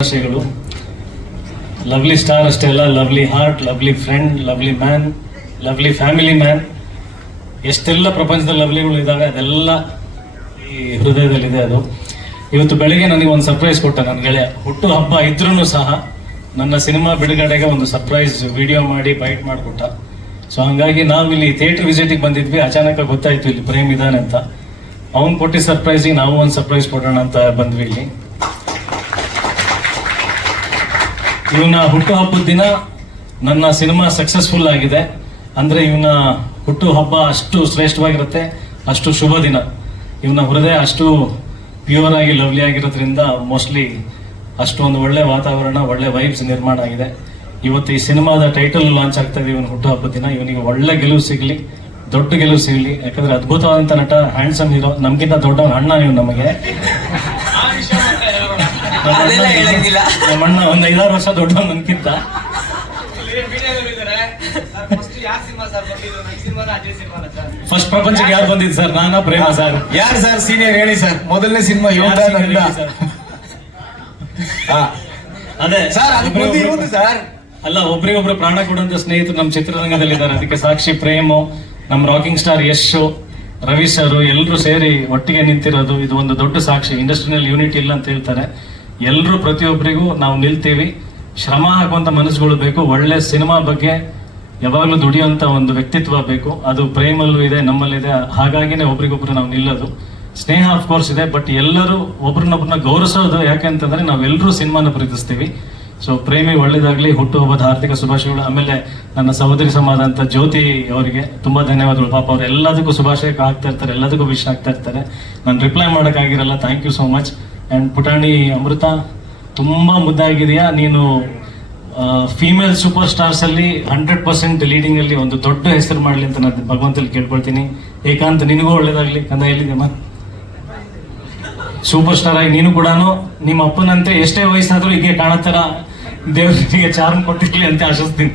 ಶುಭಾಶಯಗಳು. Lovely star ಅಷ್ಟೇ ಅಲ್ಲ, lovely heart, lovely friend, lovely man, lovely family man, ಎಷ್ಟೆಲ್ಲ ಪ್ರಪಂಚದಲ್ಲಿ ಲವ್ಲಿಗಳು ಇದ್ದಾವೆ ಅದೆಲ್ಲ ಈ ಹೃದಯದಲ್ಲಿದೆ. ಅದು ಇವತ್ತು ಬೆಳಿಗ್ಗೆ ನನಗೆ ಒಂದು ಸರ್ಪ್ರೈಸ್ ಕೊಟ್ಟ ನನ್ನ ಗೆಳೆಯ. ಹುಟ್ಟು ಹಬ್ಬ ಇದ್ರೂ ಸಹ ನನ್ನ ಸಿನಿಮಾ ಬಿಡುಗಡೆಗೆ ಒಂದು ಸರ್ಪ್ರೈಸ್ ವಿಡಿಯೋ ಮಾಡಿ ಬೈಟ್ ಮಾಡಿಕೊಟ್ಟ. ಸೊ ಹಂಗಾಗಿ ನಾವು ಇಲ್ಲಿ ಥಿಯೇಟರ್ ವಿಸಿಟಿಗೆ ಬಂದಿದ್ವಿ. ಅಚಾನಕ ಗೊತ್ತಾಯ್ತು ಇಲ್ಲಿ ಪ್ರೇಮ್ ಇದ್ದಾನೆ ಅಂತ. ಅವ್ನು ಕೊಟ್ಟಿದ್ದ ಸರ್ಪ್ರೈಸಿಗೆ ನಾವು ಒಂದು ಸರ್ಪ್ರೈಸ್ ಕೊಡೋಣ ಅಂತ ಬಂದ್ವಿ ಇಲ್ಲಿ. ಇವನ ಹುಟ್ಟು ಹಬ್ಬದ ದಿನ ನನ್ನ ಸಿನಿಮಾ ಸಕ್ಸಸ್ಫುಲ್ ಆಗಿದೆ ಅಂದ್ರೆ ಇವನ ಹುಟ್ಟು ಹಬ್ಬ ಅಷ್ಟು ಶ್ರೇಷ್ಠವಾಗಿರುತ್ತೆ, ಅಷ್ಟು ಶುಭ ದಿನ. ಇವನ ಹೃದಯ ಅಷ್ಟು ಪ್ಯೂರ್ ಆಗಿ ಲವ್ಲಿ ಆಗಿರೋದ್ರಿಂದ ಮೋಸ್ಟ್ಲಿ ಅಷ್ಟು ಒಂದು ಒಳ್ಳೆ ವಾತಾವರಣ, ಒಳ್ಳೆ ವೈಬ್ಸ್ ನಿರ್ಮಾಣ ಆಗಿದೆ. ಇವತ್ತು ಈ ಸಿನಿಮಾದ ಟೈಟಲ್ ಲಾಂಚ್ ಆಗ್ತಾ ಇದೆ ಇವನ ಹುಟ್ಟು ಹಬ್ಬದ ದಿನ. ಇವನಿಗೆ ಒಳ್ಳೆ ಗೆಲುವು ಸಿಗ್ಲಿ, ದೊಡ್ಡ ಗೆಲುವು ಸಿಗ್ಲಿ. ಯಾಕಂದ್ರೆ ಅದ್ಭುತವಾದಂತ ನಟ, ಹ್ಯಾಂಡ್ಸಮ್ ಹೀರೋ, ನಮ್ಗಿಂತ ದೊಡ್ಡವನ ಅಣ್ಣ ನೀವು ನಮಗೆ. ನಮ್ಮಣ್ಣ ಒಂದ್ 5-6 ವರ್ಷ ದೊಡ್ಡವ ನನ್ಕಿಂತ. ಫಸ್ಟ್ ಪ್ರಪಂಚಕ್ಕೆ ಯಾರು ಬಂದಿದ್ದು ಸರ್? ನಾನಾ ಪ್ರೇಮ ಸರ್? ಯಾರು ಸರ್ ಸೀನಿಯರ್ ಹೇಳಿ ಸರ್? ಮೊದಲನೇ ಸಿನಿಮಾ ಅದೇ ಸರ್. ಅಲ್ಲ, ಒಬ್ರಿಗೊಬ್ರು ಪ್ರಾಣ ಕೊಡುವಂತ ಸ್ನೇಹಿತರು ನಮ್ಮ ಚಿತ್ರರಂಗದಲ್ಲಿದ್ದಾರೆ. ಅದಕ್ಕೆ ಸಾಕ್ಷಿ ಪ್ರೇಮು, ನಮ್ಮ rocking star Yash, Ravi sir ಎಲ್ಲರೂ ಸೇರಿ ಒಟ್ಟಿಗೆ ನಿಂತಿರೋದು ಇದು ಒಂದು ದೊಡ್ಡ ಸಾಕ್ಷಿ. ಇಂಡಸ್ಟ್ರಿನಲ್ಲಿ ಯೂನಿಟಿ ಇಲ್ಲ ಅಂತ ಹೇಳ್ತಾರೆ. ಎಲ್ಲರೂ ಪ್ರತಿಯೊಬ್ಬರಿಗೂ ನಾವು ನಿಲ್ತೀವಿ. ಶ್ರಮ ಹಾಕುವಂತ ಮನಸ್ಸುಗಳು ಬೇಕು. ಒಳ್ಳೆ ಸಿನಿಮಾ ಬಗ್ಗೆ ಯಾವಾಗಲೂ ದುಡಿಯುವಂತ ಒಂದು ವ್ಯಕ್ತಿತ್ವ ಬೇಕು. ಅದು ಪ್ರೇಮಲ್ಲೂ ಇದೆ, ನಮ್ಮಲ್ಲಿದೆ. ಹಾಗಾಗಿನೇ ಒಬ್ರಿಗೊಬ್ರು ನಾವು ನಿಲ್ಲೋದು. ಸ್ನೇಹ ಆಫ್ ಕೋರ್ಸ್ ಇದೆ, ಬಟ್ ಎಲ್ಲರೂ ಒಬ್ರನ್ನೊಬ್ರನ್ನ ಗೌರವಿಸೋದು. ಯಾಕೆಂತಂದ್ರೆ ನಾವೆಲ್ಲರೂ ಸಿನಿಮಾನ ಪ್ರೀತಿಸ್ತೀವಿ. ಸೊ ಪ್ರೇಮಿ ಒಳ್ಳೇದಾಗ್ಲಿ, ಹುಟ್ಟುಹಬ್ಬದ ಹಾರ್ದಿಕ ಶುಭಾಶಯಗಳು. ಆಮೇಲೆ ನನ್ನ ಸಹೋದರಿ ಸಮಾಜ ಅಂತ ಜ್ಯೋತಿ ಅವರಿಗೆ ತುಂಬಾ ಧನ್ಯವಾದಗಳು. ಪಾಪ ಅವ್ರು ಎಲ್ಲದಕ್ಕೂ ಶುಭಾಶಯ ಆಗ್ತಾ ಇರ್ತಾರೆ, ಎಲ್ಲದಕ್ಕೂ ವಿಶ್ ಆಗ್ತಾ ಇರ್ತಾರೆ. ನಾನು ರಿಪ್ಲೈ ಮಾಡೋಕ್ಕಾಗಿರಲ್ಲ. Thank you so much. And ಪುಟಾಣಿ ಅಮೃತ, ತುಂಬಾ ಮುದ್ದಾಗಿದೆಯಾ ನೀನು. ಫೀಮೇಲ್ ಸೂಪರ್ ಸ್ಟಾರ್ಸ್ ಅಲ್ಲಿ 100% ಲೀಡಿಂಗ್ ಅಲ್ಲಿ ಒಂದು ದೊಡ್ಡ ಹೆಸರು ಮಾಡ್ಲಿ ಅಂತ ನಾನು ಭಗವಂತಲ್ಲಿ ಕೇಳ್ಕೊಳ್ತೀನಿ. ಏಕಾಂತ ನಿನಗೂ ಒಳ್ಳೇದಾಗ್ಲಿ. ಕಂದ ಎಲ್ಲಿದೆಮ್ಮ? ಸೂಪರ್ ಸ್ಟಾರ್ ಆಗಿ ನೀನು ಕೂಡ ನಿಮ್ಮ ಅಪ್ಪನಂತೆ ಎಷ್ಟೇ ವಯಸ್ಸಾದ್ರೂ ಹೀಗೆ ಕಾಣತ್ತರ ದೇವರಿಗೆ ಚಾರ್ಮ್ ಕೊಟ್ಟಿರ್ಲಿ ಅಂತ ಆಶಿಸ್ತೀನಿ.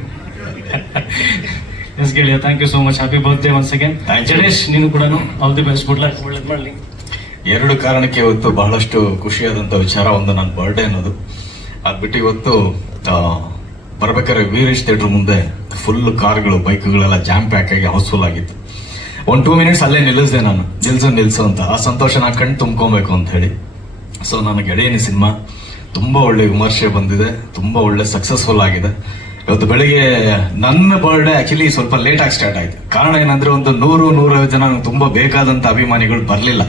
ಎಸ್ ಗೆಳೆಯ, thank you so much. Happy birthday once again. Jadesh, ನೀನು ಕೂಡ all the best, good luck, ಒಳ್ಳೇದ್ ಮಾಡ್ಲಿ. 2 ಕಾರಣಕ್ಕೆ ಇವತ್ತು ಬಹಳಷ್ಟು ಖುಷಿಯಾದಂತ ವಿಚಾರ. ಒಂದು ನನ್ನ ಬರ್ಡೇ ಅನ್ನೋದು. ಅದ್ಬಿಟ್ಟು ಇವತ್ತು ಬರ್ಬೇಕಾದ್ರೆ ವೀರೇಶ್ ಥಿಯೇಟರ್ ಮುಂದೆ ಫುಲ್ ಕಾರ್ಗಳು, ಬೈಕ್ಗಳೆಲ್ಲ ಜಾಮ್ ಪ್ಯಾಕ್ ಆಗಿ ಹೌಸ್ಫುಲ್ ಆಗಿತ್ತು. 1-2 ಮಿನಿಟ್ಸ್ ಅಲ್ಲೇ ನಿಲ್ಲಿಸಿದೆ ನಾನು. ನಿಲ್ಸು ಅಂತ ಆ ಸಂತೋಷ ನಾ ಕಣ್ಣು ತುಂಬ್ಕೊಬೇಕು ಅಂತ ಹೇಳಿ. ಸೊ ನನ್ನ ಗೆಳೆಯನಿ ಸಿನಿಮಾ ತುಂಬಾ ಒಳ್ಳೆ ವಿಮರ್ಶೆ ಬಂದಿದೆ, ತುಂಬಾ ಒಳ್ಳೆ ಸಕ್ಸಸ್ಫುಲ್ ಆಗಿದೆ. ಇವತ್ತು ಬೆಳಿಗ್ಗೆ ನನ್ನ ಬರ್ಡೇ ಆಕ್ಚುಲಿ ಸ್ವಲ್ಪ ಲೇಟ್ ಆಗಿ ಸ್ಟಾರ್ಟ್ ಆಯ್ತು. ಕಾರಣ ಏನಂದ್ರೆ ಒಂದು 100-150 ಜನ ತುಂಬಾ ಬೇಕಾದಂತ ಅಭಿಮಾನಿಗಳು ಬರ್ಲಿಲ್ಲ.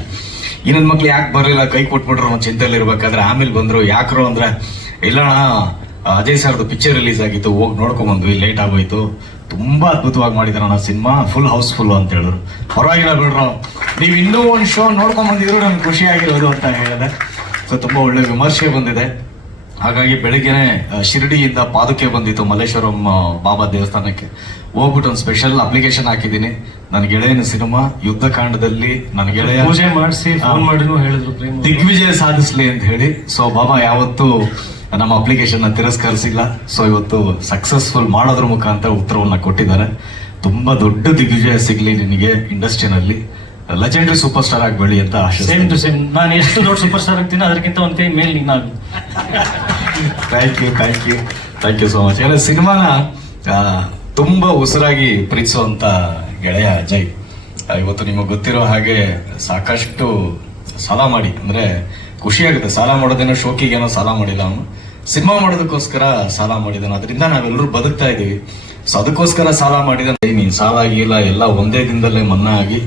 ಈ ನನ್ನ ಮಕ್ಳು ಯಾಕೆ ಬರಲಿಲ್ಲ, ಕೈ ಕೊಟ್ಬಿಟ್ರು ಅನ್ನೋ ಚಿಂತೆಯಲ್ಲಿ ಇರ್ಬೇಕಾದ್ರೆ ಆಮೇಲೆ ಬಂದ್ರು. ಯಾಕ್ರು ಅಂದ್ರೆ, ಇಲ್ಲಣ್ಣ ಅಜಯ್ ಸರ್ದು ಪಿಕ್ಚರ್ ರಿಲೀಸ್ ಆಗಿತ್ತು, ಹೋಗಿ ನೋಡ್ಕೊಂಡ್ ಬಂದ್ವಿ, ಲೇಟ್ ಆಗೋಯ್ತು. ತುಂಬಾ ಅದ್ಭುತವಾಗಿ ಮಾಡಿದಾರ ನಾ ಸಿನಿಮಾ, ಫುಲ್ ಹೌಸ್ಫುಲ್ ಅಂತ ಹೇಳಿದ್ರು. ಪರವಾಗಿಲ್ಲ ಬಿಡ್ರು, ನೀವು ಇನ್ನೂ ಒಂದು ಶೋ ನೋಡ್ಕೊಂಡ್ ಬಂದಿದ್ರು ನಮ್ಗೆ ಖುಷಿ ಆಗಿರೋದು ಅಂತ ಹೇಳಿದೆ. ಸೊ ತುಂಬಾ ಒಳ್ಳೆ ವಿಮರ್ಶೆ ಬಂದಿದೆ. ಹಾಗಾಗಿ ಬೆಳಿಗ್ಗೆನೆ ಶಿರಡಿಯಿಂದ ಪಾದುಕೆ ಬಂದಿತ್ತು ಮಲ್ಲೇಶ್ವರಂ ಬಾಬಾ ದೇವಸ್ಥಾನಕ್ಕೆ. ಹೋಗ್ಬಿಟ್ಟು ಒಂದು ಸ್ಪೆಷಲ್ ಅಪ್ಲಿಕೇಶನ್ ಹಾಕಿದ್ದೀನಿ. ನನ್ನ ಗೆಳೆಯನ ಸಿನಿಮಾ ಯುದ್ಧಕಾಂಡದಲ್ಲಿ ನನ್ನ ಗೆಳೆಯ ಪೂಜೆ ಮಾಡಿಸಿ ಫೋನ್ ಮಾಡಿದ್ರು, ಹೇಳಿದ್ರು ದಿಗ್ವಿಜಯ ಸಾಧಿಸ್ಲಿ ಅಂತ ಹೇಳಿ. ಸೊ ಬಾಬಾ ಯಾವತ್ತೂ ನಮ್ಮ ಅಪ್ಲಿಕೇಶನ್ ತಿರಸ್ಕರಿಸಿಲ್ಲ. ಸೊ ಇವತ್ತು ಸಕ್ಸಸ್ಫುಲ್ ಮಾಡೋದ್ರ ಮುಖಾಂತರ ಉತ್ತರವನ್ನ ಕೊಟ್ಟಿದ್ದಾರೆ. ತುಂಬಾ ದೊಡ್ಡ ದಿಗ್ವಿಜಯ ಸಿಗ್ಲಿ ನಿನಗೆ ಇಂಡಸ್ಟ್ರಿನಲ್ಲಿ, ಲೆಜೆಂಡರಿ ಸೂಪರ್ ಸ್ಟಾರ್ ಆಗಿ ಬೆಳಿ ಅಂತ ಆಶೆ. Same to same. ನಾನು ಎಷ್ಟು ದೊಡ್ಡ ಸೂಪರ್ ಸ್ಟಾರ್ ಆಗ್ತೀನಿ ಅದಕ್ಕಿಂತ ಒಂದ್ ಕೈ ಮೇಲೆ ನೀನಾಗು. Thank you so much. ಎಲ್ಲ ಸಿನಿಮಾನ ತುಂಬಾ ಉಸಿರಾಗಿ ಪ್ರೀತಿಸುವಂತ ಗೆಳೆಯ ಅಜಯ್. ಇವತ್ತು ನಿಮಗೆ ಗೊತ್ತಿರೋ ಹಾಗೆ ಸಾಕಷ್ಟು ಸಾಲ ಮಾಡಿ, ಅಂದ್ರೆ ಖುಷಿ ಆಗುತ್ತೆ ಸಾಲ ಮಾಡೋದೇನೋ, ಶೋಕಿಗೇನೋ ಸಾಲ ಮಾಡಿಲ್ಲ ಅವನು. ಸಿನಿಮಾ ಮಾಡೋದಕ್ಕೋಸ್ಕರ ಸಾಲ ಮಾಡಿದಾನೆ. ಅದರಿಂದ ನಾವೆಲ್ಲರೂ ಬದುಕ್ತಾ ಇದೀವಿ. ಸೊ ಅದಕ್ಕೋಸ್ಕರ ಸಾಲ ಮಾಡಿದ ನೀನ್ ಸಾಲ ಆಗಿಲ್ಲ, ಎಲ್ಲ ಒಂದೇ ದಿನದಲ್ಲೇ ಮನ್ನಾ ಆಗಿ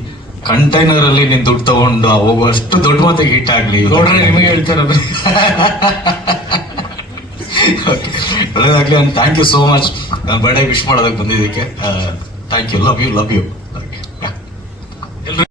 ಕಂಟೈನರ್ ಅಲ್ಲಿ ನೀನ್ ದುಡ್ಡು ತಗೊಂಡು ಹೋಗುವಷ್ಟು ದೊಡ್ಡ ಮಟ್ಟಿಗೆ ಹಿಟ್ ಆಗ್ಲಿ. ನೋಡ್ರೆ ನಿಮಗೆ ಹೇಳ್ತಾರದು. ಒಳ್ಳೇದಾಗ್ಲಿ. Thank you so much. ನಾನು ಬರ್ಡೇ ವಿಶ್ ಮಾಡೋದಕ್ಕೆ ಬಂದಿದ್ದಕ್ಕೆ ಥ್ಯಾಂಕ್ ಯು. Love you.